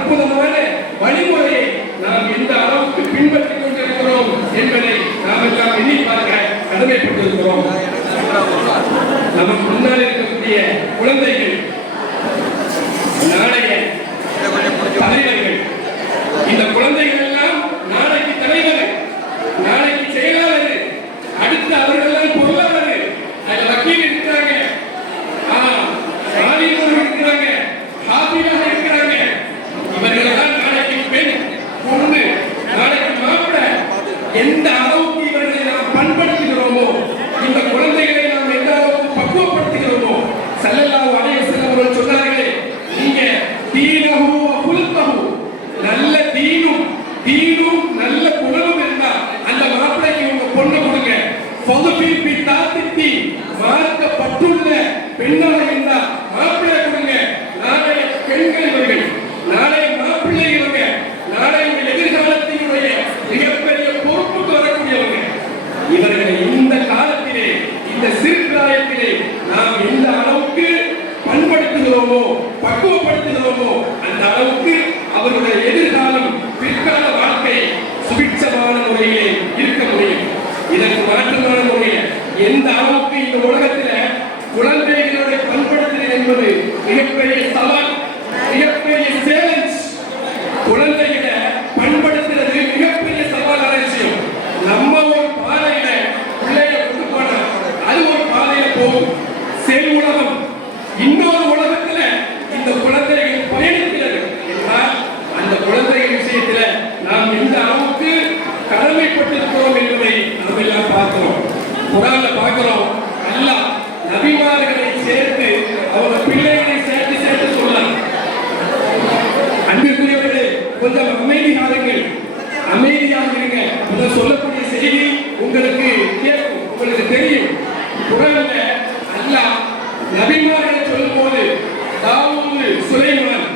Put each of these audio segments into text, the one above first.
அற்புதமான வழிமுறையை நாம் எந்த அளவுக்கு பின்பற்றிக் கொண்டிருக்கிறோம் என்பதை நாம் எல்லாம் எண்ணி பார்க்க கடமைப்பட்டிருக்கிறோம். நமக்கு முன்னால் இருக்கக்கூடிய குழந்தைகள் நாளைய தலைவர்கள். இந்த குழந்தைகள் எல்லாம் நாளைக்கு தலைவர், நாளைக்கு செயலாளர், அடுத்து அவர்கள் பொருளாளர், வக்கீல் இருக்கிறாங்க, இருக்கிறாங்க, ஹாபியாக இருக்கிறாங்க. இவர்களெல்லாம் நாளைக்கு பெண் பொண்ணு, நாளைக்கு மாப்பிள்ளை. எந்த அளவுக்கு இவர்களை நாம் பண்படுத்துகிறோமோ, இந்த குழந்தைகளை நாம் எந்த அளவுக்கு பக்குவப்படுத்துகிறோமோ, ஸல்லல்லாஹு அலைஹி வஸல்லம் அவர்கள் சொன்னார்களே, நீங்க தீனஹு வ குல்கஹு, நல்ல தீனும் நல்ல குணமும் இருந்தா அந்த மாப்பிள்ளைக்கு உங்க பொண்ணு கொடுங்க. ஃபதுஃபி பி தாத்தித்தி, மார்க்கப்பட்டுள்ள பெண்ணாக இருந்தா மாப்பிள்ளை கொடுங்க. நாளைய பெண்கள் இவர்கள், நாளைய மாப்பிள்ளை இவங்க, நாளைய எதிர்காலத்தினுடைய மிகப்பெரிய பொறுப்புக்கு வரக்கூடியவங்க. இவர்களை இந்த காலத்திலே, இந்த சிறு பிராயத்திலே நாம் எந்த அளவுக்கு பண்படுத்துகிறோமோ, பக்குவப்படுத்துகிறோமோ, அந்த அளவுக்கு அவருடைய எதிர்காலம், பிற்கால வாழ்க்கை சுபிட்சமான முறையிலே இருக்க முடியும். இதற்கு மாற்றமான முறையில் எந்த அளவுக்கு இந்த உலகத்தில் குழந்தைகளுடைய பண்படுத்துதல் என்பது மிகப்பெரிய சவால், மிகப்பெரிய சேலஞ்ச். குழந்தைகளை பண்படுத்துறது மிகப்பெரிய சவாலான விஷயம். நம்ம ஒரு பாதையில பிள்ளைய கொண்டு போனா அது ஒரு பாதையில போகும். செல் உலகம், இன்னொரு உலகத்துல இந்த குழந்தைகள் பயணிக்கிறது என்றால் அந்த குழந்தைகள் விஷயத்துல நாம் எந்த அளவுக்கு கடமைப்பட்டிருக்கிறோம் என்பதை நாம் எல்லாம் பார்க்கிறோம். குர்ஆன்ல பார்க்கிறோம், அல்லாஹ் நபிமார்களை சேர்த்து அவங்க பிள்ளைகளை சேர்த்து சொல்லலாம். அன்பிற்குரியவர்களே, கொஞ்சம் அமைதியாருங்கள், அமைதியாக இருங்க. முதல் சொல்லக்கூடிய செய்தி உங்களுக்கு கேட்கும், உங்களுக்கு தெரியும். குர்ஆன்ல அல்லாஹ் நபிமார்களை சொல்லும் போது தாவூது, சுலைமான்,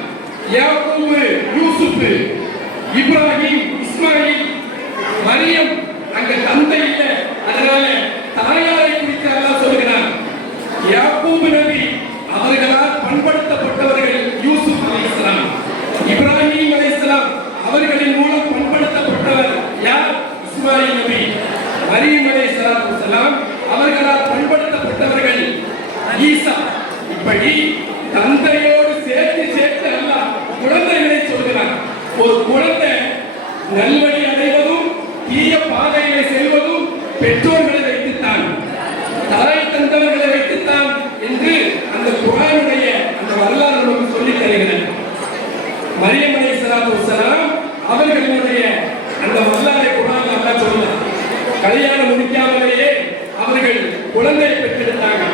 யாக்கூப், யூசுப், இப்ராஹிம், இஸ்மாயில், மரியம், அங்க தந்தை இல்லை, அதனால தாயாரை குறித்து அல்லாஹ் சொல்கிறான். யாக்கூப் நபி அவர்களால் பண்படுத்தப்பட்டவர்கள் யூசுப் அலைஹிஸ்ஸலாம், இப்ராஹிம் அலைஹிஸ்ஸலாம் அவர்களின் மூலம் பண்படுத்தப்பட்டவர் யார்? இஸ்மாயில் நபி. மரியம் அலைஹிஸ்ஸலாம் அவர்களால் பண்படுத்தப்பட்டவர்கள் ஈசா. இப்படி தந்தையோடு சேர்த்து அல்லாஹ் குழந்தைகளை சொல்கிறான். ஒரு குழந்தை நல்வழி அடைவதும் தீய பாதையிலே செல்வதும் பெற்றோர்களை வைத்துத்தான், தாய் தந்தவர்களை வைத்துத்தான் என்று அந்த குர்ஆனுடைய அந்த வரலாறு நமக்கு சொல்லித் தருகிறது. மரியம் அலைஹிஸ்ஸலாத்து வஸ்ஸலாம் அவர்களுடைய அந்த வரலாறை குர்ஆன்ல அல்லாஹ் சொல்றான். கல்யாணம் முடிக்காமலேயே அவர்கள் குழந்தையை பெற்றெடுத்தாங்க.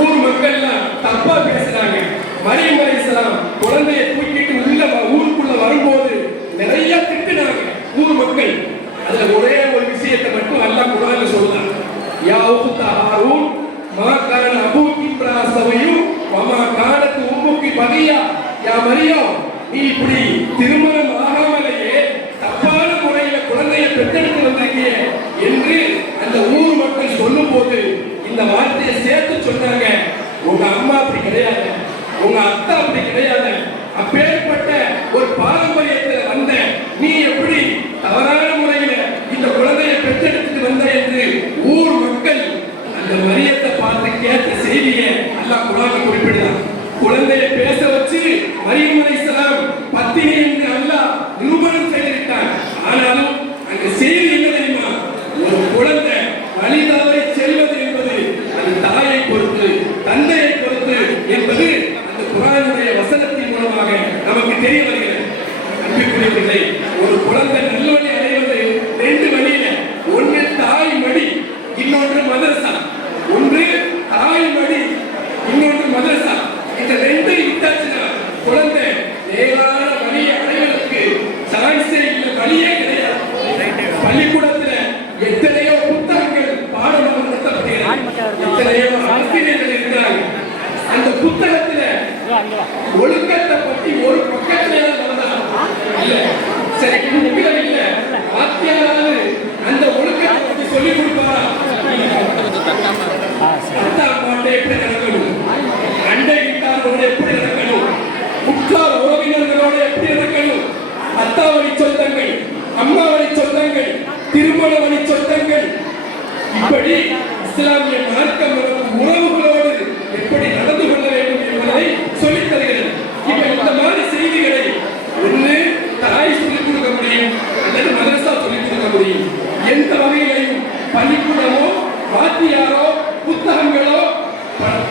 ஊர் மக்கள் எல்லாம் தப்பா பேசுறாங்க. மரியம் அலைஹிஸ்ஸலாம் குழந்தையை தூக்கிட்டு உள்ள ஊருக்குள்ள வரும்போது நிறைய திட்டுனாங்க ஊர் மக்கள். அதுல ஒரே ஒரு விஷயத்தை மட்டும் அல்லாஹ் குர்ஆன்ல சொல்றான். யா உக்த ஹாரூன் மா கான அபூகி இம்ரா சவையும் வமா கானத் உம்முகி பகியா. யா மரியம், நீ இப்படி திருமணம் ஆகாமலேயே தப்பான முறையில குழந்தையை பெற்றெடுத்து வந்தீங்க என்று அந்த ஊர் மக்கள் சொல்லும் போது இந்த வார்த்தையை சேர்த்து சொன்னாங்க. உங்க அம்மா அப்படி கிடையாது, உங்க அத்தா அப்படி கிடையாது, அப்பேற்பட்ட ஒரு பாரம்பரியத்தில் வந்த நீ எப்படி தவறான முறையில இந்த குழந்தையை பெற்றெடுத்துட்டு வந்த என்று ஊர் மக்கள் அந்த மரியத்தை பார்த்து கேட்ட செய்தியை அல்லாஹ் குர்ஆன்ல குறிப்பிடுறான். குழந்தையை பேச வச்சு மரியம் அலைஹிஸ்ஸலாம் பத்தினி என்று அல்லாஹ் நிரூபணம் செய்திருக்கான். ஆனாலும் அங்க செய்தி என்ன தெரியுமா? ஒரு குழந்தை வழி தவறி செல்வது என்பது அது தாயை பொறுத்து, தந்தையை பொறுத்து என்பது அந்த குர்ஆனுடைய வசனத்தின் மூலமாக நமக்கு தெரிய வருகிறது. அன்பிற்குரியவர்களே, ஒரு குழந்தை நல்வழி அடைவது ரெண்டு வழியில, ஒன்று தாய் மடி, இன்னொன்று மதரசா. ஒன்று தாய் மடி, இன்னொன்று மதரசா. இந்த ரெண்டு விட்டாச்சுன்னா குழந்தை நேரான வழியை அடைவதற்கு சான்ஸே இல்லை, வழியே கிடையாது. பள்ளிக்கூடத்துல எத்தனையோ புத்தகங்கள் பாடம் நடத்தப்படுகிறது, எத்தனையோ ஆசிரியர்கள் இருக்கிறாங்க. அந்த புத்தகத்துல ஒழுக்கத்தை பற்றி ஒரு பக்கத்திலேயாவது இல்ல, சரி இல்ல, வாத்தியாராவது அந்த ஒழுக்கத்தை பற்றி சொல்லிக் கொடுப்பாரா? அத்தா பாட்டை எப்படி நடக்கணும், அண்டை விட்டாரோடு எப்படி நடக்கணும், உற்றார் உறவினர்களோடு பெற்றோரோட எப்படி இருக்கணும், அத்தா வழி சொந்தங்கள், அம்மா வழி சொந்தங்கள், திருமண வழி சொந்தங்கள், இப்படி இஸ்லாமிய மார்க்கம் உறவுகளோடு எப்படி நடந்து கொள்ள வேண்டும் என்பதை சொல்லித் தருகிறது. இப்ப இந்த மாதிரி செய்திகளை ஒன்று தாய் சொல்லிக் கொடுக்க முடியும் அல்லது மதரசா சொல்லிக் கொடுக்க முடியும். எந்த வகையிலையும் பள்ளிக்கூடமோ வாத்தியாரோ புத்தகங்களோ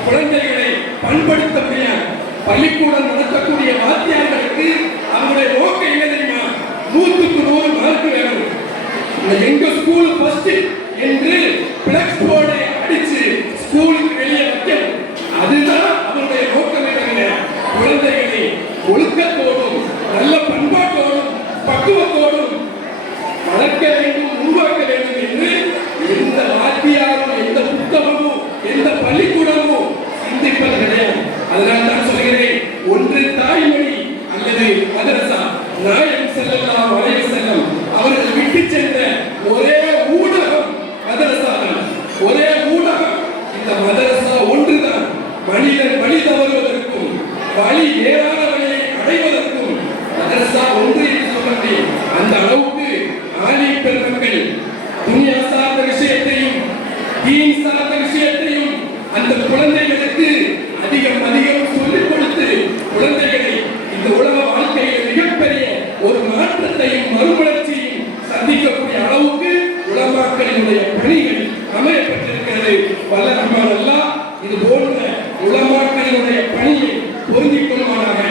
குழந்தைகளை பண்படுத்த முடியாது. பள்ளிக்கூடம் நடத்தக்கூடிய வாத்தியார்களுக்கு அவங்களுடைய நோக்கம் என்ன தெரியுமா? 100க்கு 100 மார்க் வேணும், எங்க ஸ்கூல் ஃபர்ஸ்ட் என்று பிளக்ஸ் போர்டை அடிச்சு ஸ்கூலுக்கு வெளியே வைக்கணும். அதுதான் அவருடைய நோக்கம். குழந்தைகளை ஒழுக்கத்தோடும் நல்ல பண்பாட்டோடும் பக்குவத்தோடும் வளர்க்க வேண்டும், உருவாக்க வேண்டும் என்று எந்த வாத்தியாரும் எந்த புத்தகமும் எந்த பள்ளிக்கூடமும் சிந்திப்பது கிடையாது. அதனால் தான் சொல்கிறேன், ஒன்று தாய்மொழி அல்லது மதரசா. நாயகம் ஸல்லல்லாஹு அலைஹி வஸல்லம் அவர்கள் விட்டு சென்ற ஒரே ஊடகம் மதரசா தான். ஒரே ஊடகம் இந்த மதரசா ஒன்றுதான். மனிதன் வழி தவறுவதற்கும் வழி நேரான வழியை அடைவதற்கும் மதரசா ஒன்று என்று சொல்ல முடியும். அந்த அளவுக்கு ஆலிம் பெருமக்கள் துன்யா சார்ந்த விஷயத்தையும் தீன் சார்ந்த விஷயத்தையும் அந்த குழந்தைகளுக்கு அதிகம் சொல்லிக் கொடுத்து குழந்தைகளை இந்த உலக வாழ்க்கையில் மிகப்பெரிய ஒரு மாற்றத்தையும் மறுமலர்ச்சியையும் சந்திக்கக்கூடிய அளவுக்கு உலமாக்களினுடைய பணிகள் அமையப்பட்டிருக்கிறது. வல்ல ரஹ்மான் அல்லாஹ் இது போன்ற உலமாக்களினுடைய பணியை பொருந்திக் கொள்வானாக.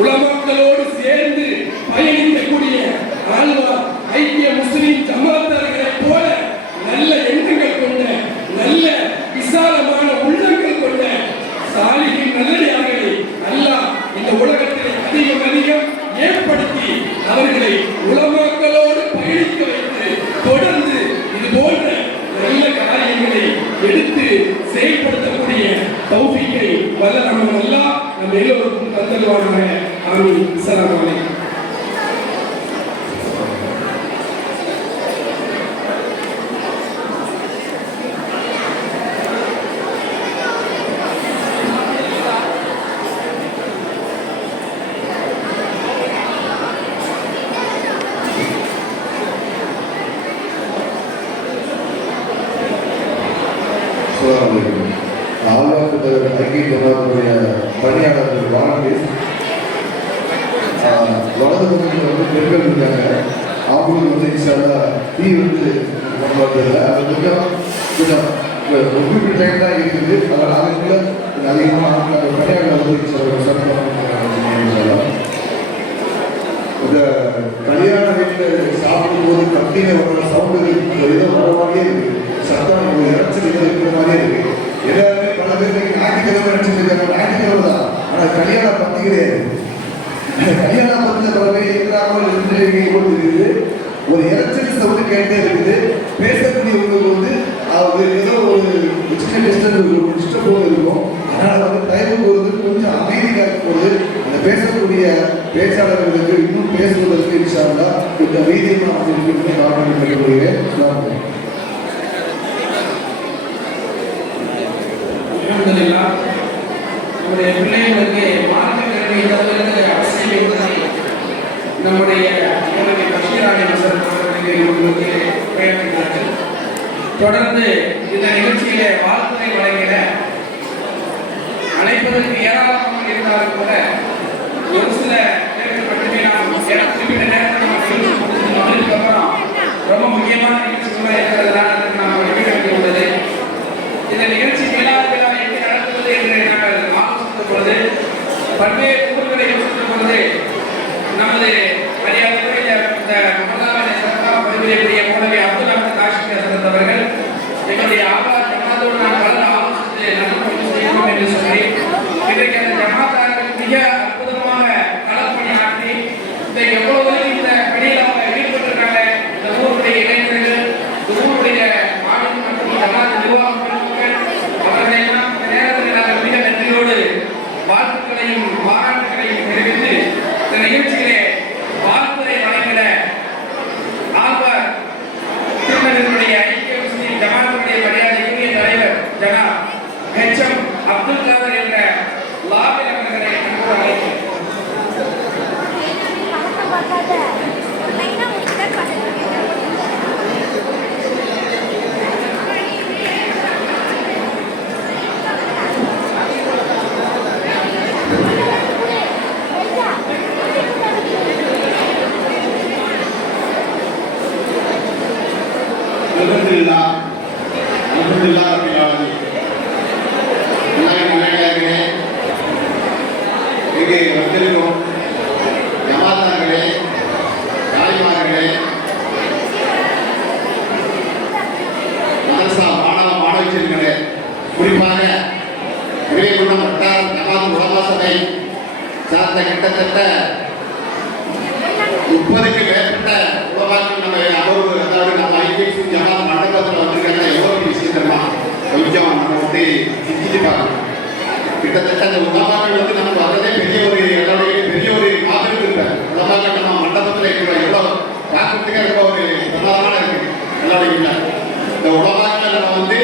உலமாக்களோடு சேர்ந்து பயணிக்கக்கூடிய ஆழ்வார் ஐக்கிய முஸ்லிம் ஜமாத்தார்களைப் போல நல்ல எண்ணங்கள் கொண்ட நல்ல விசாலமான உள்ளங்கள் கொண்ட சாலிகின் நல்லடியார்களை அல்லாஹ் இந்த உலகத்தில் அதிகம் ஏற்படுத்தி அவர்களை உலமாக்களோடு பயணிக்க வைத்து தொடர்ந்து இது போன்ற நல்ல காரியங்களை எடுத்து செயல்படுத்தக்கூடிய தௌஃபீக்கை வல்ல ரஹ்மான் அல்லாஹ் நம் எல்லோருக்கும் தந்தருவானாக. ஆமீன். அஸ்ஸலாமு அலைக்கும். ஐக்கிய ஜமாத்துடைய பணியாளர்கள் வாலண்டியர்ஸ் வலது பகுதியில் வந்து பெண்கள் இருக்காங்க. அவங்களுக்கு வந்து இன்ஷால்லா டீ வந்து பண்ணுறதில்லை. அது கொஞ்சம் குறிப்பிட்ட டைம் தான் இருக்குது. அதனால் அதுக்குள்ள அதிகமாக அந்த பணியாளர்கள் வந்து இந்த கல்யாண வீட்டில் சாப்பிடும்போது கத்தின வர சவுண்டு ஏதோ வரவாகவே இருக்குது. சத்தம் இறைச்சல் ஏதோ இருக்கிற மாதிரியே இருக்குது. எல்லாருமே பல பேர் ஞாயிற்றுக்கிழமை நினைச்சிருக்காங்க, ஞாயிற்றுக்கிழமை தான். ஆனால் கல்யாண பத்திரிகை கல்யாண பத்திரிகை பல பேர் இருக்கிறாங்க கொடுத்துருக்குது. ஒரு இறைச்சல் சவுண்டு கேட்டே இருக்குது. பேசக்கூடியவங்களுக்கு வந்து அவங்களுக்கு ஏதோ ஒரு டிஸ்டர்ப் இருக்கும். அதனால் வந்து டைம் போகிறது கொஞ்சம் அமைதியாக போகுது. அந்த பேசக்கூடிய பேச்சாளர்களுக்கு இன்னும் பேசுவதற்கு இன்ஷால்லா கொஞ்சம் வீதியமாக அமைதிக்கு காரணம் கேட்கப்படுகிறேன். நம்முடைய பிள்ளைகளுக்கு மார்க்க கல்வி தருவது அவசியம் என்பதை நம்முடைய பஷீராணி அவர்களுக்கு உரையாற்றினார்கள். தொடர்ந்து இந்த நிகழ்ச்சியிலே வாழ்த்துறை வழங்கிட அழைப்பதற்கு ஏராளமாக இருந்தாலும் கூட ஒரு சில பேருக்கு மட்டுமே நாம் குறிப்பிட்ட நேரத்தில் ரொம்ப முக்கியமான நிகழ்ச்சிகளாக இருக்கிறதுனால நாம் வழிபட உள்ளது. இந்த நிகழ்ச்சி மேலாண்மை எப்படி நடத்துவது என்று நாங்கள் ஆலோசித்த பொழுது பல்வேறு ஊர்களை யோசித்த பொழுது நமது மரியாதைக்குரிய இந்த மகளாவினை சிறப்பாக பரிந்துரைக்கூடிய மூலவி அப்துல் அஹமத் காஷ்மீர் சிறந்தவர்கள் எங்களுடைய ஆபார் ஜமாத்தோடு நான் பல ஆலோசித்து நடந்து செய்யணும் என்று சொல்லி இன்றைக்கு அந்த ஜமாத்தார்கள் மிக அற்புதமாக களப்பணி ஆற்றி இந்த எவ்வளவு இந்த பணியில் அவங்க ஈடுபட்டிருக்காங்க. இந்த ஊருடைய இளைஞர்கள், இந்த ஊருடைய மாநில மற்றும் ஜமாத் நிர்வாகம் அவர்களெல்லாம் இந்த நேரத்தில் நாங்கள் மிக நன்றியோடு வாழ்த்துக்களையும் பாராட்டுகளையும் தெரிவித்து இந்த நிகழ்ச்சியிலே வாழ்த்துறை வழங்கிட ஆழ்வார் திருநெல்வேலியுடைய ஐக்கிய முஸ்லிம் ஜமாத்துடைய மரியாதைக்கு அல்ஹம்துலில்லாஹ் அல்ஹம்துலில்லாஹ் ரப்பில் ஆலமீன். அல்லாஹ்வின் நல்லடியார்களே, இங்கே வந்திருக்கும் ஜமாத்தார்களே, தாய்மார்களே, மதரசா மாணவ மாணவியர்களே, குறிப்பாக விவேகுண்டம் வட்டார ஜமாத் உலமா சபை சார்ந்த கிட்டத்தட்ட 30க்கு மேற்பட்ட உலமாக்கள் நம்ம அமர்வு, அதாவது நம்ம ஐக்கிய ஜமாத் மண்டபத்தில் வந்திருக்காங்க. எவ்வளோ விஷயம் தெரியுமா? கொஞ்சம் நம்ம வந்து சிந்திச்சு பார்க்கணும். கிட்டத்தட்ட அந்த உலமாக்கள் வந்து நமக்கு வர்றதே பெரிய ஒரு எல்லாருடைய பெரிய ஒரு மாபெரும் இருக்காரு. உலமாக்கள் நம்ம மண்டபத்தில் இருக்கிற எவ்வளோ பார்க்கறதுக்கே ரொம்ப ஒரு பிரமாதமான இருக்கு எல்லாருடைய இல்லை. இந்த உலமாக்களை நம்ம வந்து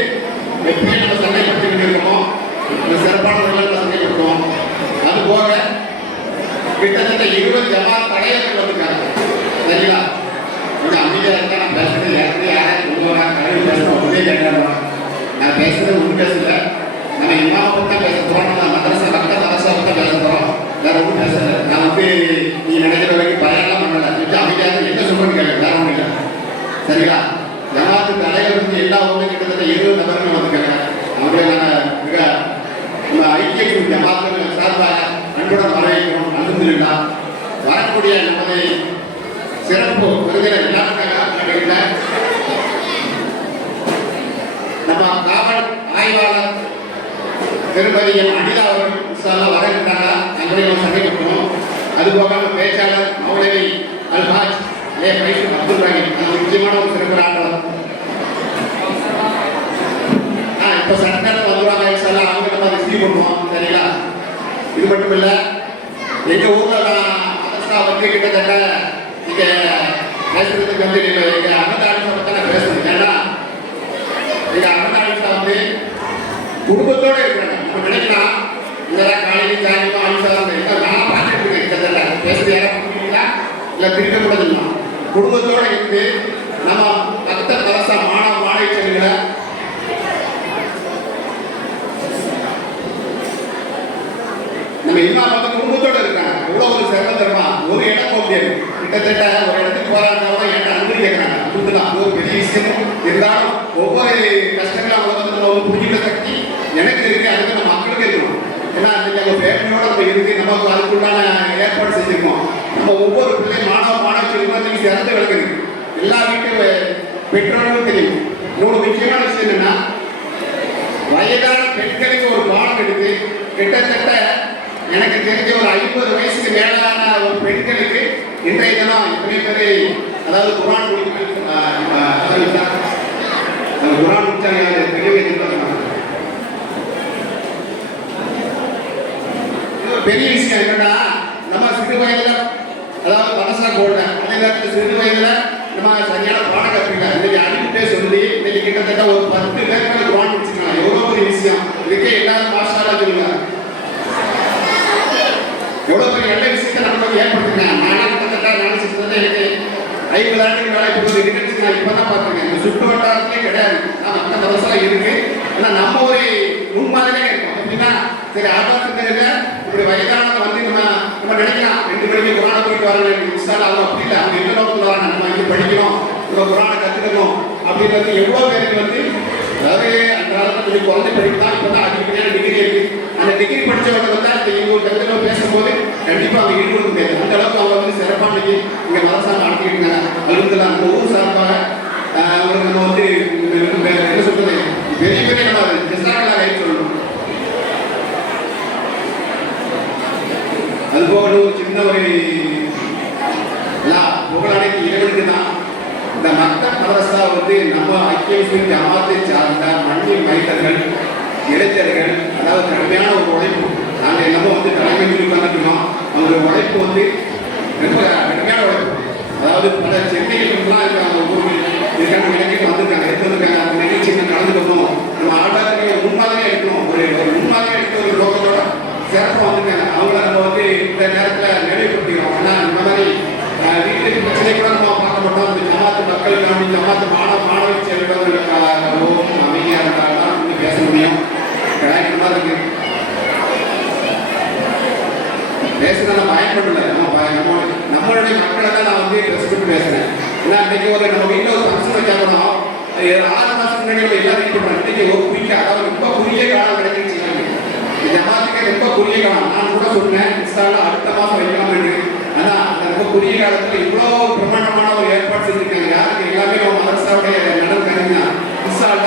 எப்படி நம்ம சந்தைப்படுத்திக்கிட்டு இருக்கோம், சிறப்பான முறையில் சந்தைப்படுத்துவோம். அது போக கிட்டத்தட்ட 20 ஜமாத் தலைவர்கள் வந்திருக்காங்க. சரிங்களா? கொஞ்சம் அமைதியாக இருந்தால் நான் பேசுறது யாரும் சொல்லுவாங்க, தலைவர் பேசுகிறோம் ஒரே கேட்கலாம். நான் பேசுறது ஒன்றும் பேசல. நம்ம இமாமை பற்றி தான் பேச போகிறோம், நம்ம மதரசா மதரசா பற்றி பேச போகிறோம். வேற ஒன்றும் பேசல. நான் வந்து நீ நினைக்கிற வரைக்கும் பயணம்லாம் பண்ணலை. கொஞ்சம் அமைதியாக என்ன சொல்கிறேன்னு கேட்க, வேற ஒன்றும் இல்லை. சரிங்களா? ஜமாத்து தலைவர் வந்து எல்லா ஊர்லையும் கிட்டத்தட்ட 20 நபர்கள் வந்திருக்காங்க. அவங்களே நாங்கள் மிக நம்ம ஐக்கிய ஜமாத்து சார்பாக அன்புடன் வரவேற்கிறோம். அல்ஹம்துலில்லாஹ். வரக்கூடிய நமது சிறப்பு விருந்தினர் விழாக்காக நம்ம காவல் ஆய்வாளர் திருமதி அனிதா அவர்கள் இன்ஷாஅல்லாஹ் வரவேற்கிறாங்க. அன்புடன் சந்திக்கணும். அதுபோக பேச்சாளர் மௌலவி அல்ஹாஜ் அப்துல் ரஹீம், அது முக்கியமான ஒரு சிறப்பு ஆண்டவர். இப்போ சட்டத்தில் வந்துடுவாங்க. இன்ஷாஅல்லாஹ் அவங்க நம்ம ரிசீவ் பண்ணுவோம். சரிங்களா? இது மட்டும் இல்லை, எங்கள் ஊரில் மதரசா வந்து கிட்டத்தட்ட இங்கே பேசுறதுக்கு வந்து எங்கள் அகதாலிசா பற்றி நான் பேசுகிறேன். ஏன்னா எங்கள் அகதாலிசா வந்து குடும்பத்தோடு இருக்கிறாங்க. நம்ம நினைக்கலாம் இதெல்லாம் காலையில் சாயங்காலம் அலிசா நான் பார்த்துட்டு இருக்கேன். கிட்டத்தட்ட பேசுறது யாரும் புரியுங்களா இல்லை பிரிக்க கூடாதுன்னா குடும்பத்தோடு இருந்து நம்ம மற்ற மதரசா மாணவ மாணவிகளை நம்ம இம்மா வந்து குடும்பத்தோட இருக்காங்க. எவ்வளோ ஒரு சிறந்த தருமா, ஒரு இடம் போக முடியாது. கிட்டத்தட்ட ஒரு இடத்துக்கு போராடுறவங்க என்கிட்ட அனுமதி கேட்கறாங்க. கொடுத்துலாம், அது ஒரு பெரிய விஷயம். இருந்தாலும் ஒவ்வொரு கஷ்டங்களும் அவங்க வந்து நம்ம ஒரு புரிஞ்சுக்கிற சக்தி எனக்கு இருக்கு, அதுக்கு நம்ம மக்களுக்கு இருக்கணும். ஏன்னா நம்ம ஃபேமிலியோட நம்ம இருக்கு, நமக்கு அதுக்குண்டான ஏற்பாடு செஞ்சிருக்கோம். நம்ம ஒவ்வொரு பிள்ளை மாணவ மாணவிகளுக்கு சிறந்து விளக்குது. எல்லா வீட்டு பெற்றோர்களும் தெரியும். இன்னொரு முக்கியமான விஷயம் என்னன்னா, வயதான பெண்களுக்கு ஒரு பாடம் எடுத்து கிட்டத்தட்ட எனக்கு தெரிஞ்ச ஒரு 50 வயசுக்கு மேலான ஒரு பெண்களுக்கு இன்றைய தினம் இத்தனை பேர், அதாவது குரான் குரான் முடிச்சாங்க பெரிய விஷயம். என்னன்னா நம்ம சிறு வயதுல, அதாவது மனசா போடல, அதே நேரத்தில் சிறு வயதுல நம்ம சரியான பாடம் கற்றுக்கலாம். இன்னைக்கு அடிக்கிட்டே சொல்லி இன்னைக்கு கிட்டத்தட்ட ஒரு 10 பேருக்கு குரான் முடிச்சுக்கலாம். எவ்வளோ ஒரு விஷயம். இதுக்கே எல்லாரும் மாஸ்டரா சொல்லுங்க. எவ்வளோ பெரிய நல்ல விஷயத்தை நம்ம ஏற்படுத்திருக்கேன். நானும் கிட்டத்தட்ட எனக்கு 50 ஆண்டுக்கு வேலை போகுது நிகழ்ச்சி நான் இப்போ தான் பார்த்துருக்கேன். இந்த சுற்று வட்டாரத்திலே கிடையாது. நான் மற்ற மதரசாலாம் இருக்கு. ஆனால் நம்ம ஒரு முன்மாதிரியே இருக்கும். எப்படின்னா சரி ஆபாசத்தில் இருக்க இப்படி வயதானவங்க வந்து நம்ம நினைக்கலாம் 2 மணிக்கு குரானை போயிட்டு வரணும். இன்ஸ்டால் ஆகும். அப்படி இல்லை, அவங்க எந்த நோக்கத்தில் வராங்க, நம்ம இங்கே படிக்கணும், நம்ம குரானை கற்றுக்கணும் அப்படின்றது எவ்வளோ பேருக்கு வந்து, அதாவது அந்த காலத்தில் கொஞ்சம் குழந்தை படிக்கலாம். இப்போ தான் அதிகப்படியான டிகிரி இருக்கு. அந்த டிகிரி படித்தவங்க வந்து அந்த இவங்க கருத்தில் பேசும்போது கண்டிப்பாக அவங்க ஈடுபட முடியாது. அந்த அளவுக்கு அவங்க வந்து சிறப்பாக இங்கே மதரசா நடத்திக்கிட்டு இருக்காங்க. அலுவலகத்தில் அந்த ஊர் சார்பாக அவங்களுக்கு நம்ம வந்து என்ன சொல்றது, பெரிய பெரிய நம்ம ஜெசாக்களாக சொல்லணும். அதுபோக ஒரு சின்ன ஒரு புகழடைக்கு இறைவனுக்கு தான் இந்த மக்கள் மதரசா வந்து நம்ம ஐக்கிய முஸ்லிம் ஜமாத்தை சார்ந்த மண்ணின் மைந்தர்கள், இளைஞர்கள், அதாவது கடுமையான ஒரு உழைப்பு. நாங்கள் எல்லாமே வந்து தலைமையில் உட்காந்துருக்கோம். அவங்க உழைப்பு வந்து ரொம்ப கடுமையான உழைப்பு. அதாவது பல சென்னைகள்லாம் இருக்காங்க, ஊர்கள் இருக்காங்க, இலக்கியம் வந்திருக்காங்க, எடுத்து வந்திருக்காங்க. அந்த நிகழ்ச்சியை கலந்துக்கணும், நம்ம ஆட்டாளர்களை முன்மாதிரியாக எடுக்கணும், ஒரு முன்மாதிரியாக எடுத்து ஒரு நோக்கத்தோட சிறப்பாக வந்திருக்காங்க. அவங்கள நம்ம வந்து இந்த நேரத்தில் நினைவுபடுத்திக்கிறோம். ஆனால் இந்த மாதிரி வீட்டுக்கு பிரச்சனை கூட நம்ம பார்க்க மாட்டோம். இந்த ஜமாத்து மக்கள் காமி ஜமாத்து மாணவி செல்வர்கள் அமைதியாக இருந்தால்தான் இன்னும் பேச முடியும். கிடைக்கிற மாதிரி இருக்கு. பேசுனா நான் பயன்படல, நம்மளுடைய மக்களை தான் நான் வந்து ரெஸ்பெக்ட் பேசுறேன். ஏன்னா இன்னைக்கு ஒரு நம்ம வீட்டில் ஒரு ஃபங்க்ஷன் வைக்க போனோம், 6 மாசம் முன்னாடி எல்லாத்தையும் சொல்றேன். இன்னைக்கு ஒரு குறுகிய, அதாவது ரொம்ப குறுகிய காலம் கிடைச்சிருச்சு. ஜமாத்துக்கு ரொம்ப குறுகிய காலம். நான் கூட சொன்னேன் இன்ஸ்டால அடுத்த மாசம் வைக்கலாம் என்று. ஆனா அந்த ரொம்ப குறுகிய காலத்துல இவ்வளவு பிரமாண்டமான ஒரு ஏற்பாடு செஞ்சிருக்காங்க. யாருக்கு எல்லாமே நம்ம மதரசாவுடைய நலன் கருதினா இன்ஸ்டால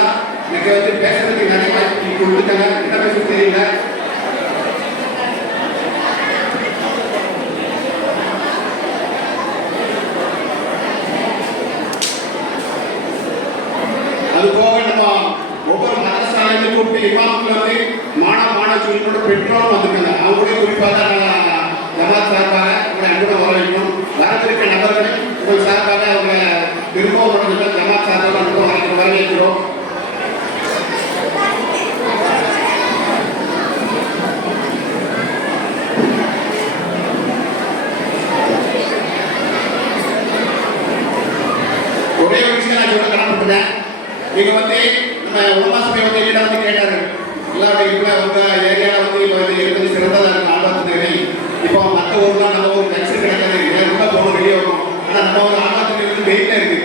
எனக்கு வந்து பேசுறதுக்கு நிறைய வாய்ப்பு கொடுத்துட்டாங்க. என்ன பேச தெரியல. அது போக நம்ம ஒவ்வொரு மதரசாலையும் கூப்பிட்டு இமாம்கள் வந்து மாணவர்களோட பெற்றோரும் வந்திருக்காங்க. அவங்களே குறிப்பாக ஜமாத் சார்பாக உங்களை அன்புடன் வரவேற்கணும். வரவிருக்க நபர்களை உங்கள் சார்பாக அவங்க திரும்பவும் ஜமாத் சார்பாக அன்புடன் வரவேற்கிறோம். ஒரே ஒரு விஷயம் நான் சொல்ல கடமைப்பட்டேன். நீங்க வந்து நம்ம உலமா சபை வந்து என்ன வந்து கேட்டாரு, எல்லாருடைய இப்ப உங்க ஏரியாவில் வந்து இப்போ வந்து இருக்கிறது சிறந்ததாக இருக்கு ஆழ்வார்த்தனை. இப்போ மற்ற ஊர்லாம் நம்ம ஒரு டெக்ஸ்ட் கிடைக்காது, ரொம்ப போகணும் வெளியே வரும். ஆனால் நம்ம ஒரு ஆழ்வார்த்தனை வந்து வெயிட்டாக இருக்கு.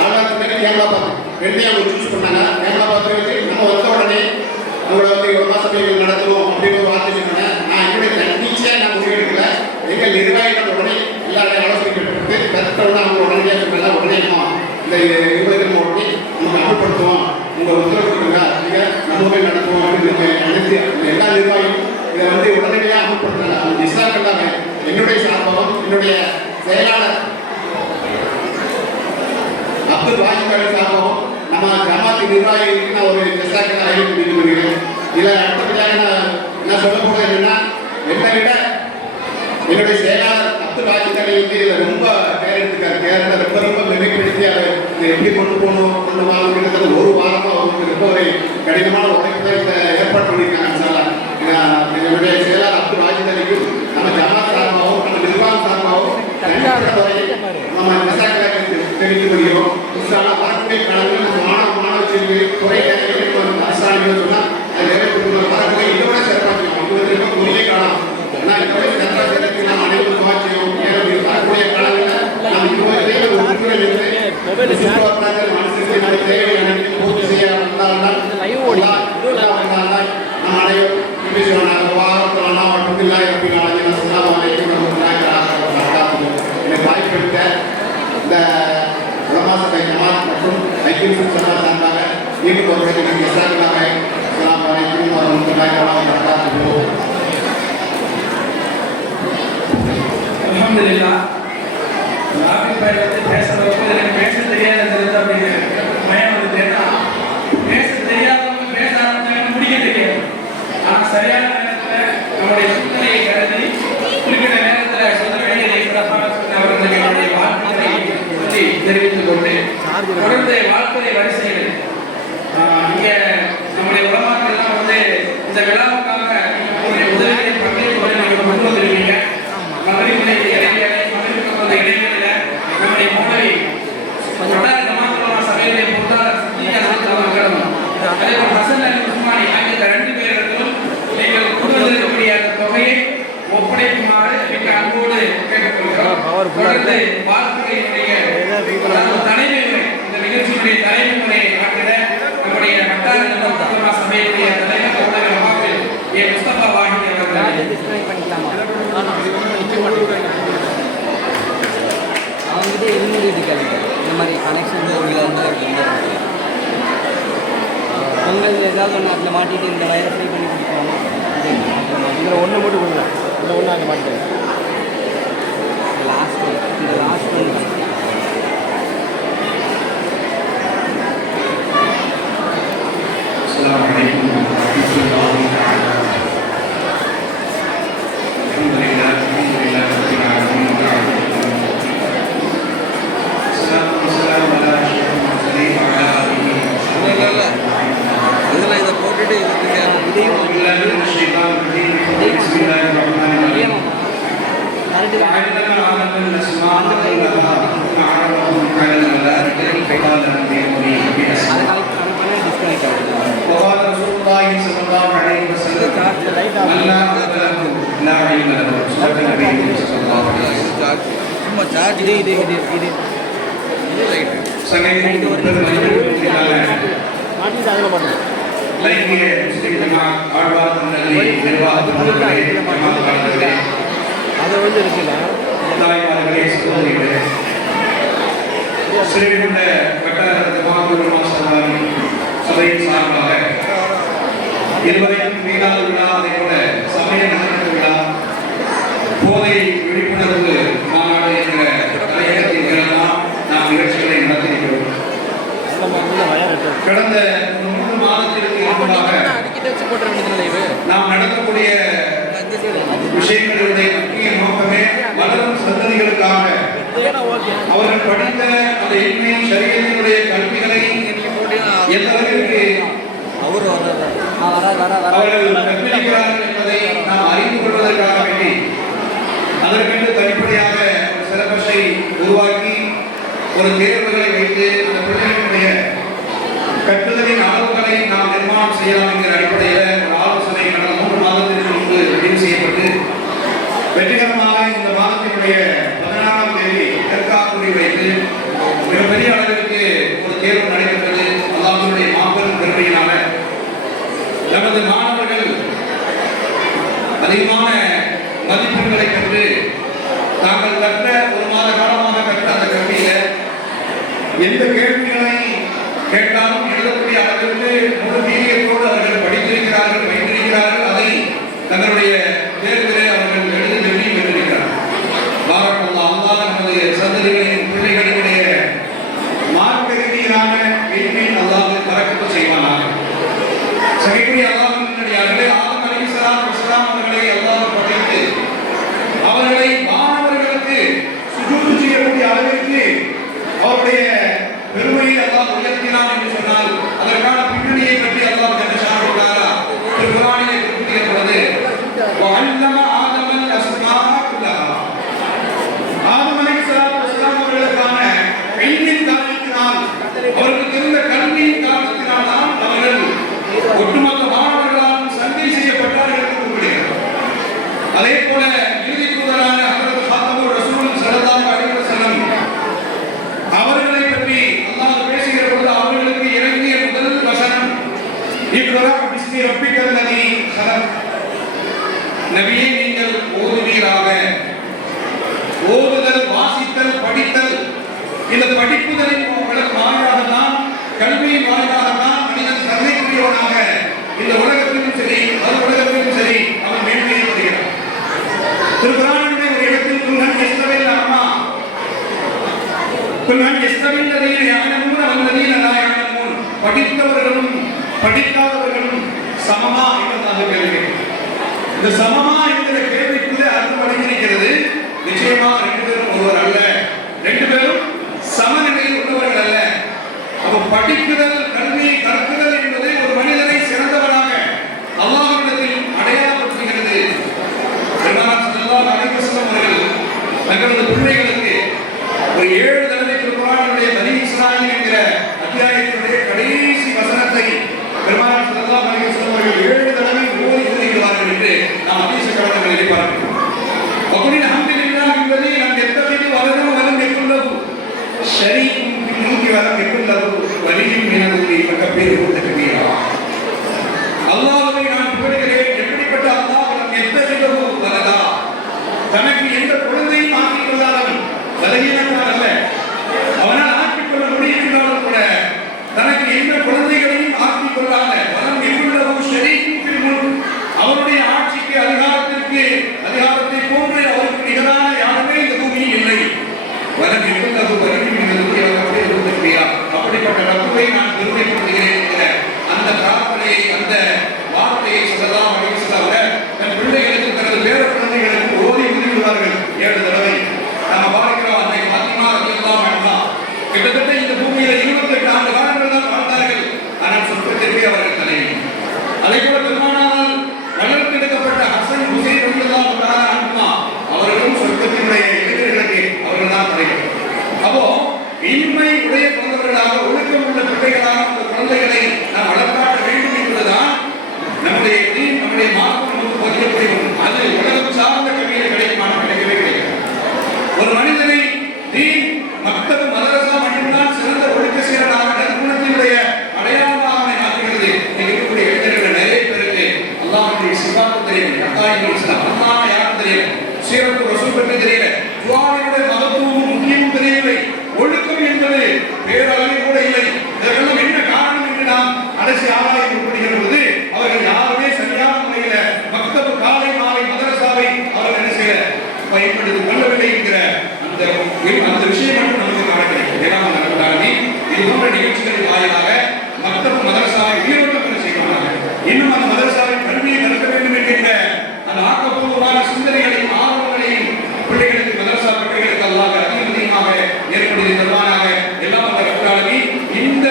ஆழ்வார்த்தனை கேமரா பார்த்து ரெண்டையும் அவங்க சூஸ் பண்ணாங்க. கேமரா பார்த்து வந்து நம்ம வந்த உடனே அவங்கள வந்து உலமா சபைகள் நடத்துவோம் அப்படின்னு ஒரு வார்த்தை சொன்னாங்க. நான் என்னுடைய தன்னிச்சையாக நான் முடிவெடுக்கல. எங்கள் நிர்வாகிகள் உடனே எல்லாருடைய ஆலோசனை கேட்டு கருத்தோட அவங்க உடனடியாக சொன்னாங்க. உடனே இந்த 20 உடனே நம்ம அமல்படுத்துவோம், உங்கள் உத்தரவு கொடுங்க, நீங்கள் நம்ம நடத்துவோம் அப்படின்னு நினைத்து எல்லா நிர்வாகியும் இதை வந்து உடனடியாக அமல்படுத்துறாங்க. அந்த இஸ்லாக் எல்லாமே என்னுடைய சார்பாகவும் என்னுடைய செயலாளர் அப்துல் வாஜிபாடி சார்பாகவும் நம்ம ஜமாத்து நிர்வாகிகளுக்கு நான் ஒரு இஸ்லாக் அறிவிப்பு வருகிறேன். இதில் அடுத்தபடியாக நான் என்ன சொல்ல போகிறது என்னன்னா, என்னை விட என்னுடைய செயலாளர் அப்துல் வாஜிபாடி வந்து இதில் ரொம்ப கேர் எடுத்துக்காரு. கேரளா ரொம்ப மிகைப்படுத்தி அதை எப்படி கொண்டு போகணும் கொண்டு வாங்க கிட்டத்தட்ட ஒரு வாரமாக அவங்களுக்கு ரொம்ப ஒரு கடினமான உழைப்பு தான் இந்த ஏற்பாடு பண்ணியிருக்காங்க. என்னுடைய செயலாளர் அப்துல் வாஜிபாடிக்கு நம்ம ஜமாத் சார்பாகவும் நம்ம நிர்வாகம் சார்பாகவும் நம்ம விவசாயிகளுக்கு தெரிவித்து வருகிறோம். வரக்கூடிய காலங்களில் மாணவ செல்வி துறை அரசாங்கம் சொன்னால் அது வரக்கூடிய இதோட சிறப்பாக இது ரொம்ப குறுகிய காலம். ஆனால் இதோட சிறப்பாக நாம் அனைவரும் வாட்சியும் வரக்கூடிய காலங்களில் நாம் ஒரு உறுப்பினர் இருந்து சுற்றுலாப்பாளர்கள் மனசுக்கு நம்ம தேவையை அனைத்து பூர்த்தி செய்ய வந்தால்தான் நம்ம அனைவரும் எனக்கு வாய்ப்பெடுத்த இந்த உலமா சபை ஜமாத் மற்றும் ஐக்கியம் சபா சார்பாக மீண்டும் ஒரு அல்ஹம்துலில்லாஹ். ராபிபாய் வந்து பேசுறவங்க எனக்கு பேச தெரியாதுங்கிறது அப்படின்னு பயம் வந்து பேச தெரியாதவங்க பேச ஆரம்பிச்சாங்க முடிக்க தெரியாது. ஆனால் சரியான நேரத்தில் நம்முடைய சிந்தனையை கருதி குறிப்பிட்ட நேரத்தில் சொல்ல வேண்டியதை சிறப்பாக சொன்னவர்களுக்கு என்னுடைய வாழ்த்துக்களை பற்றி தெரிவித்துக் கொண்டு தொடர்ந்து வாழ்த்துறை வரிசையில் இங்கே நம்முடைய உலமாக்கள் எல்லாம் வந்து இந்த விழாவுக்காக உங்களுடைய உதவிகளை பங்களிப்பு நீங்கள் கொண்டு வந்திருக்கீங்க. மகளிர்களை இடைவெளியில் நம்முடைய மூலவி சபையிலே பொருளாதார அதே போல் ஹசன் அலி உஸ்மானி ஆகிய 2 பேர்களும் நீங்கள் கொண்டு வந்திருக்கக்கூடிய அந்த தொகையை ஒப்படைக்குமாறு மிக அன்போடு கேட்டுக்கொள்கிறோம். தொடர்ந்து வாழ்த்துறையினுடைய தலைமை முறை இந்த நிகழ்ச்சியினுடைய தலைமை முறையை காட்டிட நம்முடைய வட்டார சபையினுடைய தலைவர் முஸ்தபா வாஹித் அவர்கள் அவங்ககிட்ட இருந்துட்டு இருக்காங்க. இந்த மாதிரி கனெக்ஷன் பொங்கல் ஏதாவது ஒன்று அதில் மாட்டிட்டு இந்த வயரை ஃப்ரீ பண்ணி கொடுப்பாங்க. இதில் ஒன்று மட்டும் கொடுக்கலாம், இந்த ஒன்று அங்கே மாட்டேன். லாஸ்ட் ஒன்று அஸ்ஸலாமு அலைக்கும் வரஹ்மத்துல்லாஹி வபரகாத்துஹு. அல்ஹம்துலில்லாஹ் ரப்பில் ஆலமீன். ஸல்லல்லாஹு அலைஹி இதெல்லாம் இதை போட்டுட்டு وقال رسول الله صلى الله عليه وسلم من لا عمل له لا علم له صدق النبي صلى الله عليه وسلم. சும்மா சார்ஜ் இது லைட்டு சங்கத்தின் மாட்டிட்டு அதில் பண்ணுங்க. இலக்கிய முஸ்லிம் ஜமாத் ஆழ்வார் மண்டலி நிர்வாகத்தினர்களே, ஜமாத்காரர்களே, அதை வந்து இருக்குல்ல தாய்மார்களே, சகோதரிகளே, ஸ்ரீகுண்ட வட்டார ஜமாத் உலமா சபையின் சார்பாக இதுவரைக்கும் மீனாத விழா, அதே போல சமய நகர்வு விழா, போதை விழிப்புணர்வு மாநாடு என்ற தலையங்கத்தின் கீழெல்லாம் நாம் நிகழ்ச்சிகளை நடத்தியிருக்கிறோம். கடந்த 3 மாதத்திற்கு முன்பாக நாம் நடத்தக்கூடிய விஷயங்களுடைய முக்கிய நோக்கமே வளரும் சந்ததிகளுக்காக அவர்கள் படித்த அந்த இன்மை சரியத்தினுடைய கல்விகளை எந்த அளவிற்கு அவர்கள் கற்பிக்கிறார்கள் என்பதை நாம் அறிந்து கொள்வதற்காக வேண்டி அதற்கென்று தனிப்படையாக ஒரு சிலபஸை உருவாக்கி ஒரு தேர்வுகளை வைத்து அந்த பிள்ளைகளுடைய கட்டுதலின் அளவுகளை நாம் நிர்மாணம் செய்யலாம் என்கிற அடிப்படையில் ஒரு ஆலோசனை கடந்த 3 மாதத்திற்கு முன்பு முடிவு செய்யப்பட்டு வெற்றிகரமாக இந்த மாதத்தினுடைய 16ஆம் தேதி தற்காப்புரை வைத்து மிகப்பெரிய அளவிற்கு ஒரு தேர்வு நடைபெற்றது. அல்லாஹ்வுடைய மாபெரும் கருணையினால நமது மாணவர்கள் அதிகமான மதிப்பெண்களை பெற்று தாங்கள் கற்ற 1 மாத காலமாக கற்ற அந்த கல்வியில எந்த கேள்விகளை கேட்டாலும் எழுதக்கூடிய அளவிற்கு முழு வீரியத்தோடு அவர்கள் படித்திருக்கிறார்கள், வைத்திருக்கிறார்கள். அதை தங்களுடைய தேர்விலே அவர்கள் எழுதி வெற்றி பெற்றிருக்கிறார்கள். பாரக்கல்லாஹ், அல்லாஹ் நமது சந்ததிகளின் பிள்ளைகளினுடைய மார்க்க ரீதியிலான எளிமையின் அல்லாஹ் பரக்கத்து செய்வானாக. சகிப்புரிய அல்லாஹ்வின் நல்லடியார்களே, ஆதம் அலைஹிஸ்ஸலாத்து வஸ்ஸலாம் அவர்களை அல்லாஹ் படைத்து அவர்களை மாணவர்களுக்கு சுஜூது செய்யக்கூடிய அளவிற்கு அவருடைய பெருமையை அல்லாஹ் உயர்த்தினான் என்று சொன்னால் அதற்கான பின்னணியை பற்றி அல்லாஹ் ஜல்லஷானுஹு குர்ஆனிலே குறிப்பிடுகிறது. வஅல்லம ஆதமன் அஸ்மாஅ குல்லஹா. ஆதம் அலைஹிஸ்ஸலாத்து வஸ்ஸலாம் அவர்களுக்கான இல்மின் காரணத்தினால், அவர்களுக்கு இருந்த கல்வியின் காரணத்தினால் தான் அவர்கள் ஒட்டுமொத்த மாணவர்களால் சந்தை செய்யப்பட்டார்கள் என்று குறிப்பிடுகிறார். அதே போல இறுதி தூதரான ஹஜ்ரத் ஃபாத்திமா ரசூல் ஸல்லல்லாஹு அலைஹி வஸல்லம் அவர்களை பற்றி அல்லாஹ் பேசுகிற பொழுது அவர்களுக்கு இறங்கிய முதல் வசனம் இக்ரா பிஸ்மி ரப்பிக்கல் லதீ ஹலக். நபியே, நீங்கள் ஓதுவீராக. ஓதுதல், வாசித்தல், படித்தல், இந்த படிப்புதலின் வாயிலாக தான், கல்வியின் வாயிலாக தான் மனிதன் தன்மைக்குரியவனாக இந்த உலகத்திலும் சரி அது உலகத்திலும் சரி அவன் மேன்மையப்படுகிறான். திருக்குர்ஆனுடைய ஒரு இடத்தில் குல்ஹன் யஸ்தவில் அம்மா குல்ஹன் யஸ்தவில் லதீன யஅலமூன வல்லதீன லா யஅலமூன். படித்தவர்களும் படிக்காதவர்களும் சமமா என்பதாக கேள்வி. இந்த சமமா என்கிற கேள்விக்குள்ளே அர்த்தம் அடங்கியிருக்கிறது. நிச்சயமா 2 பேரும் ஒருவர் அல்ல, 2 பேரும் சமநிலையில் உள்ளவர்கள் அல்ல. அப்ப படிக்குதல், கல்வி கற்குதல் என்பது ஒரு மனிதனை சிறந்தவனாக அல்லாஹ்விடத்தில் அடையாளப்படுத்துகிறது. பெருமானார் ஸல்லல்லாஹு அலைஹி வஸல்லம் அவர்கள் தங்களது பிள்ளைகளுக்கு ஒரு 7 தடவை குர்ஆனுடைய பனி இஸ்ராயீல் என்கிற அத்தியாயத்தினுடைய கடைசி வசனத்தை பெருமானார் ஸல்லல்லாஹு அலைஹி வஸல்லம் அவர்கள் 7 தடவை ஓதி இருக்கிறார்கள் என்று நாம் ஹதீஸ் கருத்துக்களில் பார்க்கிறோம். வகுலில் அல்ஹம்துலில்லாஹி அல்லதி லம் யத்தகிது வலதன் வலம் யகுல் லஹு ஷரீக்கும் ஃபில் முல்கி வலம் யகுல் லஹு வலிய்யும் மினல்-லுஹி ஃபகப்பீருஹு தக்பீரா. அல்லாஹ்வை நான் புகழுகிறேன். எப்படிப்பட்ட அல்லாஹ் லம் யத்தகிது வலதா, தனக்கு எந்த குழந்தையும் ஆக்கிக் கொள்ளாதவன். பலகீனக்காரன் அல்ல, அவனால் ஆக்கிக் கொள்ள முடியும் என்றாலும் கூட தனக்கு எந்த குழந்தைகளையும் ஆக்கிக் கொள்ளாத வலம் யகுல் லஹு ஷரீக்கும் ஃபில் முல்க், அவருடைய ஆட்சிக்கு அதிகாரத்தை போன்று அவருக்கு நிகரான யாருமே இந்த பூமியில் இல்லை. வலம் யகுல் லஹு வலிய்யும் மினல்-லுஹி ஃபகப்பீருஹு தக்பீரா. அப்படிப்பட்ட ரப்பை நான் பெருமைப்படுத்துகிறேன் என்கிற அந்த பிரார்த்தனையை, அந்த வார்த்தையை ஸல்லல்லாஹு அலைஹி வஸல்லம் தன் பிள்ளைகளுக்கு, தனது பேர குழந்தைகளுக்கு ஓதி முடிவுள்ளார்கள் 7 தடவை. நாம பார்க்கிறோம், அன்னை ஃபாத்திமா ரலியல்லாஹு அன்ஹா கிட்டத்தட்ட இந்த பூமியில 28 ஆண்டு காலங்கள் தான் வாழ்ந்தார்கள். ஆனால் சொர்க்கத்திற்கு அவர்கள் தலைவி. அதே போல பெருமானாரால் வளர்த்தெடுக்கப்பட்ட ஹசன் ஹுசைன் ரலியல்லாஹு அன்ஹுமா அவர்களும் சொர்க்கத்தினுடைய இளைஞர்களுக்கு அவர்கள் தான் தலைவர். அப்போ இன்மை உடைய குழந்தைகளாக, ஒழுக்கம் உள்ள பிள்ளைகளாக அந்த குழந்தைகளை நாம் வளர்க்காட்ட வேண்டும் என்பதுதான் நம்முடைய தீன், நம்முடைய மார்க்கம் நமக்கு போதிக்கக்கூடிய ஒன்று. அது உலகம் சார்ந்த கல்வியில கிடைக்குமான கிடைக்கவே கிடையாது. ஒரு மனிதனை தீன், மக்தப், மதரசா மட்டும்தான் சிறந்த சீரத்து ரசூல் பற்றி தெரியல, துஆவினுடைய மகத்துவமும் முக்கியமும் தெரியவில்லை, ஒழுக்கம் என்பது பேரளவில் கூட இல்லை. இதற்கெல்லாம் என்ன காரணம் என்று நாம் அலசி ஆராய்ந்து உட்படுகிற பொழுது அவர்கள் யாருமே சரியான முறையில மக்தபு காலை மாலை மதரசாவை அவர்கள் என்ன செய்ய பயன்படுத்திக் கொள்ளவில்லை என்கிற அந்த விஷயம் மட்டும் நமக்கு காண கிடைக்கும். ஏழாம் நடப்பதாகி இது போன்ற நிகழ்ச்சிகளின் வாயிலாக மக்தபு மதரசாவை உயிரோட்டம் செய்வாங்க. இன்னும் அந்த மதரசாவின் கல்வியை நடத்த வேண்டும் என்கின்ற அந்த ஆக்கப்பூர்வமான சிந்தனைகளையும் ஆர்வங்களையும் பிள்ளைகளுக்கு மதரசா பிள்ளைகளுக்கு அல்லாஹ் அதிகமாக ஏற்படுத்தி தருவானாக. எல்லாம் அந்த கட்டாளி இந்த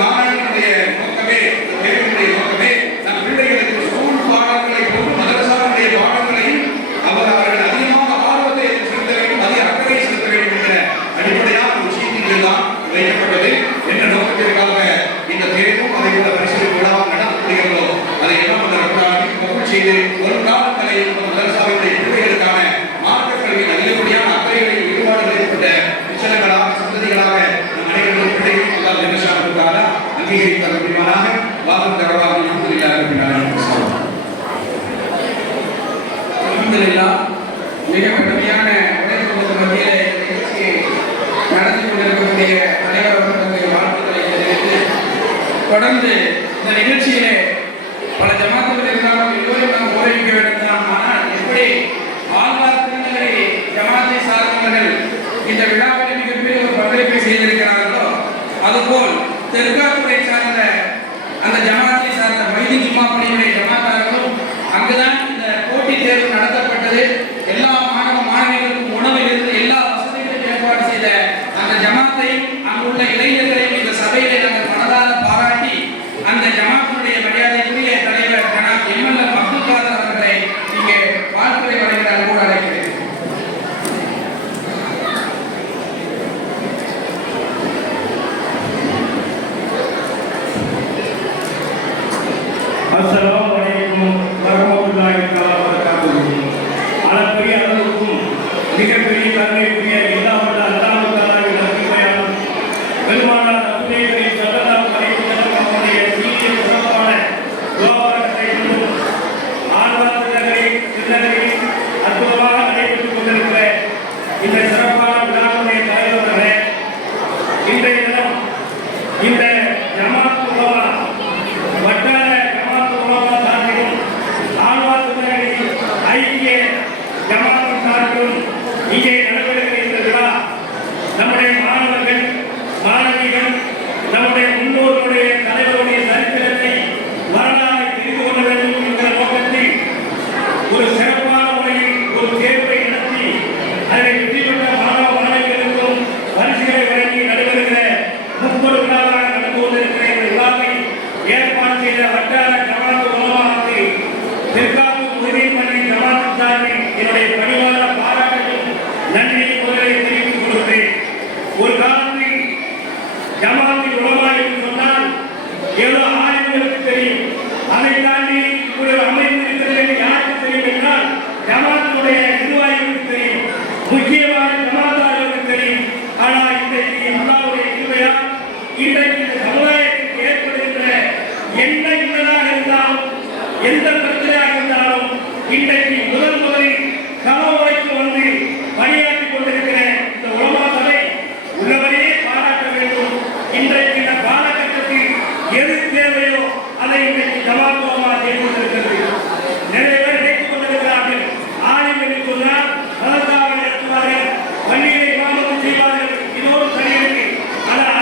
மாநாட்டினுடைய நோக்கமே, தேர்வினுடைய நோக்கமே நம் பிள்ளைகளுக்கு ஸ்கூல் பாடங்களை போன்று மதரசாவுடைய பாடங்களையும் அவர்கள் அதிகமாக ஆர்வத்தை செலுத்த வேண்டும், அதிக அக்கறை செலுத்த வேண்டும் என்ற அடிப்படையான விஷயத்திற்கு தான் வைக்கப்பட்டது. என்ற நோக்கத்திற்காக இந்த தேர்வும் அதை உள்ள பரிசீலிப்பு விழாவாக நடத்தப்படுகிறதோ அதை எல்லாம் அந்த கட்டாளி கபூல் செய்து ஒரு காலங்களை மதரசாவுடைய பிள்ளைகளுக்கான மார்க்க கல்வியின் அதிகப்படியான அக்கறைகளில் ஈடுபாடுகள் ஏற்பட்ட நிச்சயங்களாக சந்ததிகளாக நம் அனைவரும் பிள்ளைகளும் அல்லாஹ் ஜெனஷானுக்காக அங்கீகரித்த முடிவானாக வாதம் தரவாக அல்ஹம்துலில்லாஹி ரப்பில் ஆலமீன். அல்ஹம்துலில்லாஹ் மிக கடுமையான உழைப்புக்கு மத்தியிலே நிகழ்ச்சியை நடத்தி கொண்டிருக்கக்கூடிய அனைவருடைய வாழ்த்துக்களை தெரிவித்து தொடர்ந்து இந்த நிகழ்ச்சியிலே பல ஜமாத்துகள் இருந்தாலும் எல்லோரும் நாம் ஊரவிக்க வேண்டும் தான். ஆனால் எப்படி ஆழ்வார் திருநகரை ஜமாத்தை சார்ந்தவர்கள் இந்த விழாவில் மிகப்பெரிய ஒரு பங்களிப்பை செய்திருக்கிறார்களோ அதுபோல் தெற்காத்துறை சார்ந்த அந்த ஜமாத்தை சார்ந்த வைதி ஜும்மா பணியுடைய ஜமாத்தார்களும் அங்குதான் இந்த போட்டித் தேர்வு நடத்தப்பட்டது. எல்லா மாணவ மாணவிகளுக்கும் உணவிலிருந்து எல்லா வசதிகளையும் ஏற்பாடு செய்த அந்த ஜமாத்தையும் அங்குள்ள இளைஞர்களையும் இந்த சபையிலே நாங்கள் மனதார பாராட்டி அந்த ஜமாத்தினுடைய மரியாதைக்குரிய தலைவர் ஜனாப் எம்எல்ஏ அப்துல் காதர் அவர்களை இங்கே வாழ்த்துறை வழங்கினார் கூட அழைக்கிறேன். அஸ்ஸலாமு அலைக்கும் வரஹ்மத்துல்லாஹி தஆலா வபரகாத்துஹு. அளப்பரிய அளவுக்கும் மிகப்பெரிய கருணைக்குரிய எல்லா வல்ல அல்லாஹ் தஆலாவின் அருள்மையால் பெருமானார் ரசூலே கரீம் ஸல்லல்லாஹு அலைஹி வஸல்லம் அவருடைய சீரிய சிறப்பான துஆவரத்தை கொண்டு ஆழ்வார் திருநகரில் அற்புதமாக நடைபெற்றுக் கொண்டிருக்கிற இந்த சிறப்பான விழாவுடைய தலைவர்களே, இன்றைய தினம் இந்த ஜமாத் உலமா வட்டார ஜமாத் உலமா சார்பிலும் ஆழ்வார் திருநகரில் ஐக்கிய ஜமாத் சார்பிலும் இங்கே நடைபெறுகிற இந்த விழா நம்முடைய மாணவர்கள் மாணவிகள் நம்முடைய முன்னோர்களுடைய தலைவருடைய சரித்திரத்தை வரலாறை தெரிந்து கொள்ள வேண்டும் என்கிற நோக்கத்தில் ஒரு சிறப்பான முறையில் ஒரு தேர்வை நடத்தி அதை வெற்றி பெற்ற மாணவ மாணவிகளுக்கும் பரிசுகளை வழங்கி நடைபெறுகிற முப்பது விழாவாக நடந்து கொண்டிருக்கிற இந்த விழாவை ஏற்பாடு செய்த வட்டார ஜமாத் உலமாவுக்கு தெற்காத்தூர் உதவிப் பள்ளி ஜமாத் சார்பில் என்னுடைய பணிவான பாராட்டையும் நன்றியை முதலில் தெரிவித்துக் கொள்கிறேன். ஒரு காலத்தில் ஜமாத்தில் உலமா என்று சொன்னால் ஏதோ ஆளுநருக்கு தெரியும், அதை தாண்டி ஒரு அமைப்பு இருக்கிறது என்று யாருக்கு தெரியும் என்றால் ஜமாத்தினுடைய நிர்வாகிகளுக்கு தெரியும், முக்கியமான ஜமாத்தார்களுக்கு தெரியும். ஆனால் இன்றைக்கு அல்லாஹ்வுடைய கிருபையால் இன்றைக்கு இந்த சமுதாயத்திற்கு ஏற்படுகின்ற என்ன இன்னதாக இருந்தாலும் எந்த பிரச்சனையாக இருந்தாலும் இன்றைக்கு முதலில் கனவுக்கு வந்து பணியாற்றிக் கொண்டிருக்கிற இந்த உலமா சபை உள்ளவரையே பாராட்ட வேண்டும். இன்றைக்கு இந்த காலகட்டத்தில் எது தேவையோ அதை இன்றைக்கு ஜமாத் உலமா செய்து கொண்டிருக்கிறது. நிறைய பேர் நினைத்துக் கொண்டிருக்கிறார்கள், ஆலிம் என்று சொன்னால் மதரசாவை நடத்துவார்கள், பள்ளியை இமாமத்து செய்வார்கள், இதோடு சரியில்லை. ஆனால்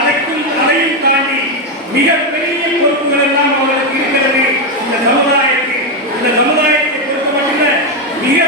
அதையும் தாண்டி மிகப்பெரிய பொறுப்புகள் எல்லாம் அவர்களுக்கு இருக்கிறது. இந்த சமுதாயத்தை பொறுத்தமட்டில் மிக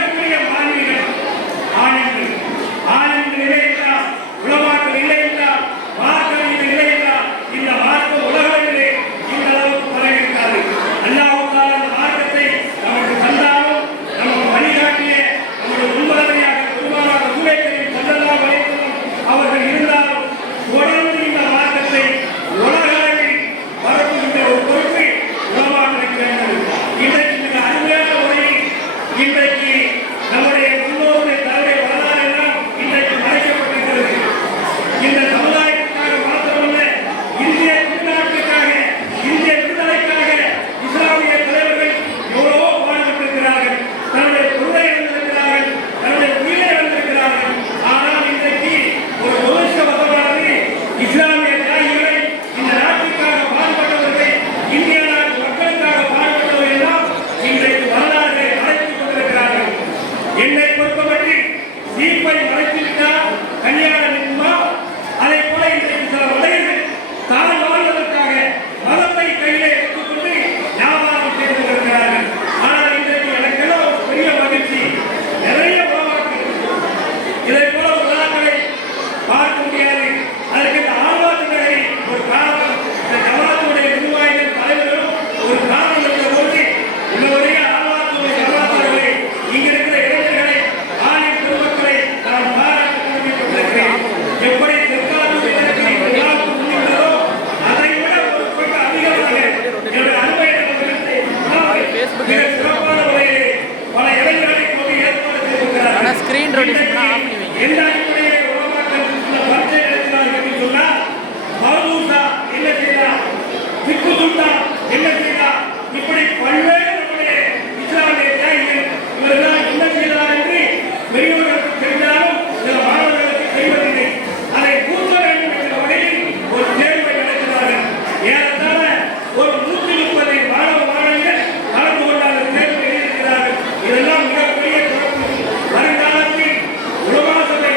எந்த அடிப்படையிலே உலமாக்கள் பரீட்சை எழுதினார்கள் என்று சொன்னால் மௌதூசா என்ன செய்தார், திக்கு துண்டா என்ன செய்தார், இப்படி பல்வேறு நம்முடைய இஸ்லாமிய தியாகிகள் இவர்கள் என்ன செய்தார் என்று பெரியவர்களுக்கு தெரிந்தாலும் சில மாணவர்களுக்கு தெரிவதில்லை. அதை கூட்ட வேண்டும் என்ற வகையில் ஒரு தேர்வை நடத்தினார்கள். ஏறத்தாழ ஒரு 130 மாணவ மாணவிகள் கலந்து கொண்டு அந்த தேர்வு எழுதியிருக்கிறார்கள். இதெல்லாம் மிகப்பெரிய சிறப்பு. வருங்காலத்தில் உலமா சபை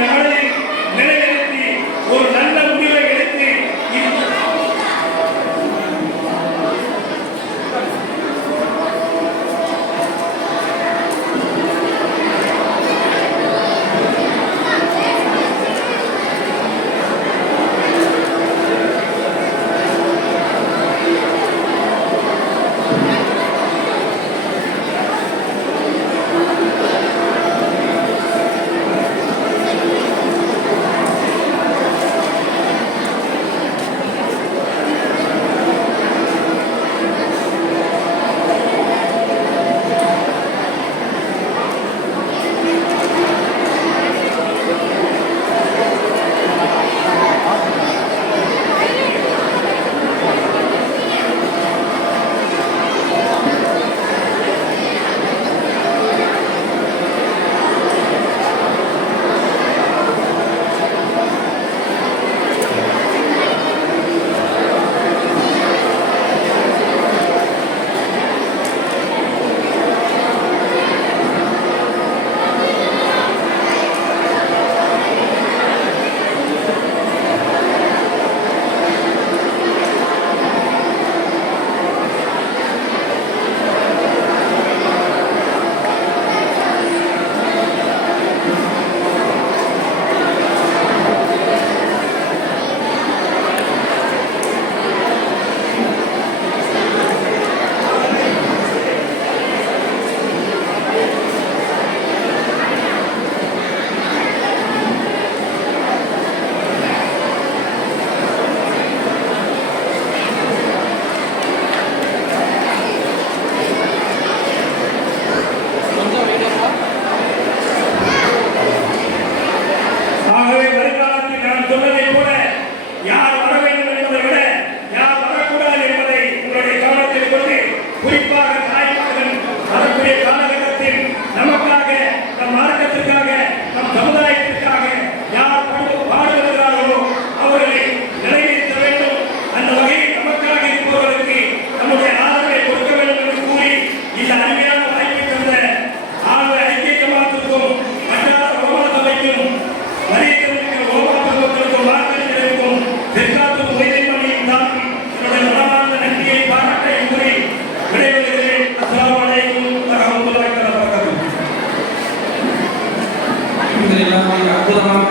நாளில் நிலைநிறுத்தி ஒரு நல்ல முடிவை எடுத்து ஆகவே வருங்காலத்தில் நான் சொன்னதைப் போல யார் வர வேண்டும் என்பதை விட யார் வரக்கூடாது என்பதை உங்களுடைய கவனத்தில் கொண்டு குறிப்பாக தாய்மார்கள் வரக்கூடிய காலகட்டத்தில் நமக்காக நம் மார்க்கத்திற்காக நம் சமுதாயத்திற்காக யார் பாடுகிறார்களோ அவர்களை நிறைவேற்ற வேண்டும். அந்த வகையில் நமக்காக இருப்பவர்களுக்கு நம்முடைய ஆதரவை கொடுக்க வேண்டும் என்று கூறி இந்த அருமையான வாய்ப்பை தந்த ஆளுநர் ஐக்கிய ஜமாத்திற்கும் வட்டார உலமா சபைக்கும் மரியத்திற்கும் ஓமா பருவத்திற்கும் வாக்களித்திருக்கும் தெற்காத்து உயர்மணியும் தான் என்னுடைய மனமார்ந்த நன்றியை பாராட்ட கூறி விடைபெறுகிறேன். அஸ்ஸலாமு அலைக்கும் வரஹ்மத்துல்லாஹி வபரகாத்துஹு. இதெல்லாம் அற்புதமாக